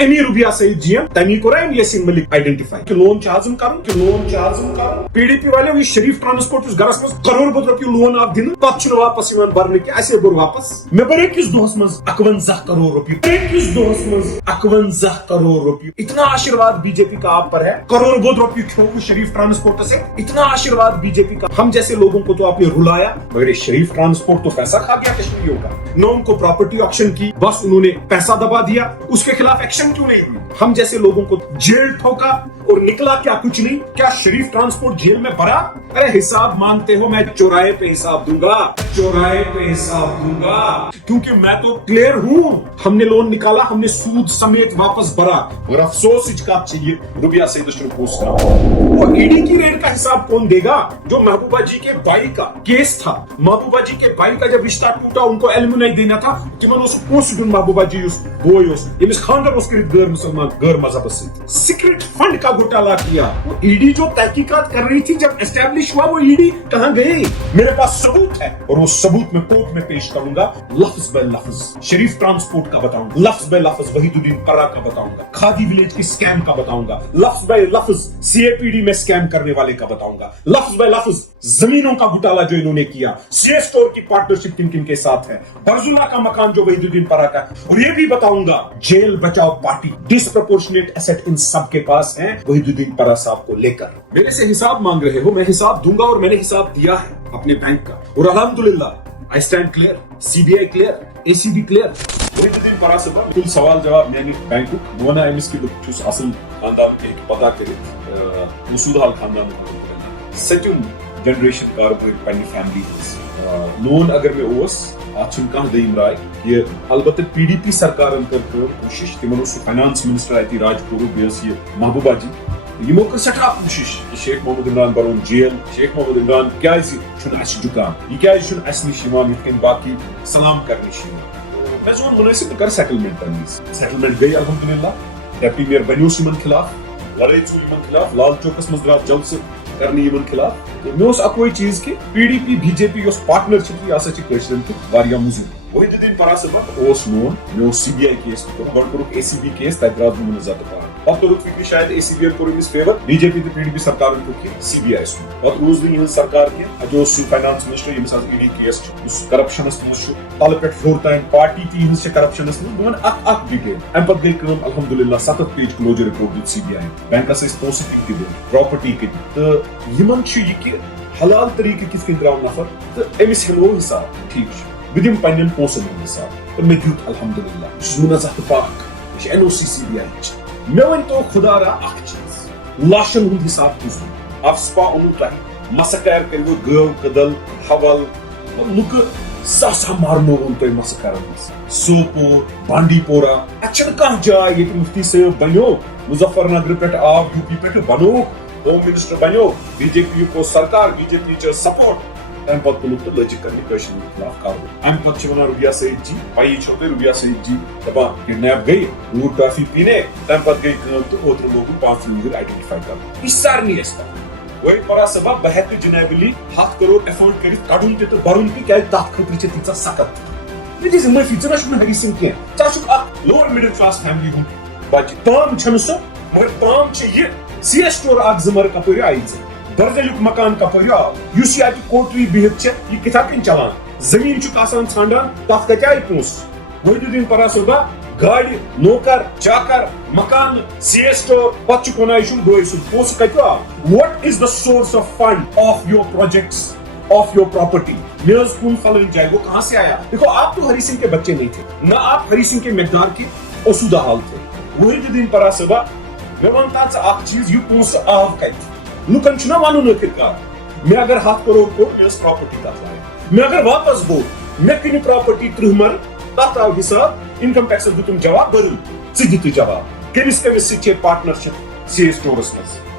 امی ربیہ سعید جی تمی کور M Yasin Malik identify کہ لون چازم کرن پی ڈی پی والے یہ شریف ٹرانسپورٹ گرس مز کروڑ بد رۄپیہِ لون آف دن پتہ چھُنہٕ واپس یوان برنہٕ کہ اسی بور واپس مے بر أکِس دۄہس مز 51 کروڑ روپیہِ اتنا آشیرواد بی جے پی کا آپ پر ہے کروڑ بد روپیے کھو شریف ٹرانسپورٹ سے اتنا آشیرواد بی جے پی کا ہم جیسے لوگوں کو تو آپ نے رلایا مگر یہ شریف ٹرانسپورٹ تو پیسہ کھا گیا کشمیریوں کا نہ ان کو پراپرٹی آکشن کی بس انہوں نے پیسہ دبا دیا اس کے خلاف ایکشن کیوں نہیں ہوئی ہم جیسے لوگوں کو جیل ٹھوکا اور نکلا کیا کچھ نہیں کیا شریف ٹرانسپورٹ جیل میں بھرا ارے حساب مانگتے ہو میں چوراہے پہ حساب دوں گا کیونکہ میں تو کلیئر ہوں ہم نے لون نکالا ہم نے سود سمیت واپس بھرا مگر افسوس کا چاہیے ربیہ سعید پوسٹ کا اور ای ڈی کی ریٹ کا حساب کون دے گا جو محبوبہ جی کے بھائی کا کیس تھا محبوبہ جی کے بھائی کا جب رشتہ ٹوٹا ان کو علم نہیں دینا تھا تمن اس پوسٹ دن محبوبہ جی اس بوئے اس یمس خاندر اس کے غیر مسلمان غیر مذہب سے سیکرٹ فنڈ کا گھوٹالا کیا وہ ای ڈی جو تحقیقات کر رہی تھی جب اسٹیبلش ہوا وہ ای ڈی کہاں گئی میرے پاس ثبوت ہے اور وہ ثبوت میں کورٹ میں پیش کروں گا لفظ بے لفظ شریف ٹرانسپورٹ کا بتاؤں گا لفظ بے لفظ وحید الدین پرا کا بتاؤں گا کھادی ولیج کی سکیم کا بتاؤں گا لفظ بے لفظ سی اے پی ڈی میں سکیم کرنے والے کا بتاؤں گا لفظ بے لفظ زمینوں کا گھوٹالا جو انہوں نے کیا سی اے اسٹور کی پارٹنرشپ کن کن کے ساتھ ہے برزولا کا مکان جو وحید الدین پرا کا اور یہ بھی بتاؤں گا جیل بچاؤ پارٹی ڈسپرپورشنیٹ ایسٹ ان سب کے پاس ہیں وحید الدین پرا صاحب کو لے کر میرے سے حساب مانگ رہے ہو میں حساب دوں گا اور میں نے حساب دیا ہے اپنے بینک کا اور الحمدللہ I stand clear, CBI clear, ACB clear. Wahid uddin پرا صاحب کل سوال جواب میں نے بینک بونا امس کی چھس اصل خاندان کے پتہ کرت مسعود حال خاندان سیٹم جنریشن کاربر پنی فیملی لون اگر میں اوس اتھ کھانا دیم رائے یہ البتہ پی ڈی پی سرکارن کر کوشش تمن فائنانس منسٹر اتی راج پور بیس یہ محبوبہ جی یمو کر سٹھا کوشش کہ شیخ محمد عمران برون جیل شیخ محمد عمران کیازِ چھُنہٕ اَسہِ جُکان یہ کیازِ چھُنہٕ اَسہِ نِش یِوان یِتھ کٔنۍ باقی سلام کرنہِ چھِ یِوان میں زون منٲسِب بہٕ کر سیٹلمنٹ پننِس سیٹلمنٹ گئی الحمدللہ ڈیپٹی میئر بنیوس یمن خلاف لڑٲے ژوٚل یمن خلاف لال چوکس منٛز درٛاو جلسہٕ کرنہِ یمن خلاف مےٚ اوس اکوے چیٖز کہ P D P B J پی یۄس پارٹنرشپ یہِ ہسا چھِ کٲشرٮ۪ن تہِ واریاہ موٚزوٗر وحید الدین پرا صٲبن اوس لون مےٚ اوس سی بی آئی کیس تہِ کوٚرمُت گۄڈٕ کوٚرُکھ اے سی بی کیس تتہِ درٛاس بہٕ مُنزَت پہن پتہٕ کوٚرُکھ فکری شاید اے سی بی ین کوٚر أمِس فیور بی جے پی تہٕ پی ڈی پی سرکارن کوٚر کینٛہہ سی بی آئی سُنٛد پتہٕ روٗز نہٕ یِہنٛز سرکار کینٛہہ اتہِ اوس سُہ فاینانس منسٹر ییٚمِس حظ ای ڈی کیس چھُ یُس کرپشنس منٛز چھُ تلہٕ پٮ۪ٹھ ہیوٚر تام پارٹی تہِ یِہنٛز چھِ کرپشنس منٛز بہٕ ونہٕ اکھ ڈِٹیل امہِ پتہٕ گٔے کٲم الحمدللہ 7 پیج کلوجر رپورٹ دیُت سی بی آئی بینکس ٲسۍ پونٛسہٕ تہِ دِوان پراپرٹی تہِ تہٕ یِمن چھُ یہِ کہِ حلال طریقہٕ کِتھ کٔنۍ درٛاو نفر تہٕ أمِس ہٮ۪مو حساب ٹھیٖک چھُ بہٕ دِمہٕ پننٮ۪ن پونٛسن ہُنٛد حساب تہٕ مےٚ دیُت الحمدللہ بہٕ چھُس مُنزہ تہٕ پاک مےٚ چھِ این او سی سی بی آئی ہٕچ مےٚ ؤنۍتو خدا را اکھ چیٖز لاشن ہُنٛد حساب کُس افسپا اوٚنوٕ تۄہہِ مسکیر کٔرِو گٲو کٔدل حول لُکہٕ ساسا مارنووُن تۄہہِ مسکرن منٛز سوپور بانڈی پورہ اتہِ چھنہٕ کانٛہہ جاے ییٚتہِ مفتی صٲب بنیو مظفر نگر پٮ۪ٹھ آو یوٗ پی پٮ۪ٹھ بنووُکھ ہوم منسٹر بنیو بی جے پی کو سرکار بی جے پی چ سپورٹ تمہ پتہٕ تُلُکھ تہٕ لٔجِکھ کرنہِ کٲشرٮ۪ن خلاف کاروٲیی امہِ پتہٕ چھِ ونان ربیہ سعید جی پیی چھو تۄہہِ ربیہ سعید جی دپان کڈنیپ گٔے روٗد ٹافی پینے تمہِ پتہٕ گٔے کٲم تہٕ اوترٕ لوگُن 5 لوٗر آئیڈینٹیفائی کرُن یہِ چھِ سارنٕے اَسہِ پتہ وحید پرا صٲبا بہٕ ہٮ۪کہٕ جنابلی 100 کروڑ ایفٲرڈ کٔرِتھ کڑُن تہِ تہٕ برُن تہِ کیازِ تتھ خٲطرٕ چھِ تیٖژاہ سخت مےٚ دِژ معٲفی ژٕ نہ چھُکھ نہٕ ہری سنگھ کینٛہہ ژٕ چھُکھ اکھ لوور مڈل کلاس فیملی ہُنٛد بچہِ تام چھنہٕ سۄ مگر تام چھِ یہِ سی ایس سٹور اکھ زٕ مرٕ کپٲرۍ آیہِ ژےٚ برزلیُک مکان کپٲرۍ آو یُس یہِ اتہِ کوٹری بِہِتھ چھِ یہِ کِتھا کٔنۍ چلان زٔمیٖن چھُکھ آسان ژھانڈان تتھ کتہِ آیہِ پونٛسہٕ وحید الدین پرا صٲبا گاڑِ نوکر چاکر مکان سی ایس سٹور پتہٕ چھُکھ ونان یہِ چھُم بٲے سُنٛد پونٛسہٕ کتہِ آو what is the source of fund of your projects of your property میں کن فلانی جائے وہ کہاں سے آیا دیکھو آپ تو ہری سنگھ کے بچے نہیں تھے نہ آپ ہری سنگھ کے مقدار کے اسودہ حال تھے وحید الدین پرا صٲبا مےٚ وَن تا ژٕ اکھ چیٖز یہِ پونٛسہٕ آو کتہِ لُکن چھُنہ ونُن ٲخر کار مےٚ اگر 100 کروڑ کوٚر مےٚ ٲس پراپرٹی تتھ لایق مےٚ اگر واپس گوٚو مےٚ کٕنہِ پراپرٹی 30 مرٕ تتھ آو حساب انکم ٹیکسس دِتُم جواب بٔرِو ژٕ دِ تہٕ جواب کٔمِس کٔمِس سۭتۍ چھے پارٹنرشپ سی اے سٹورس منٛز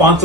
5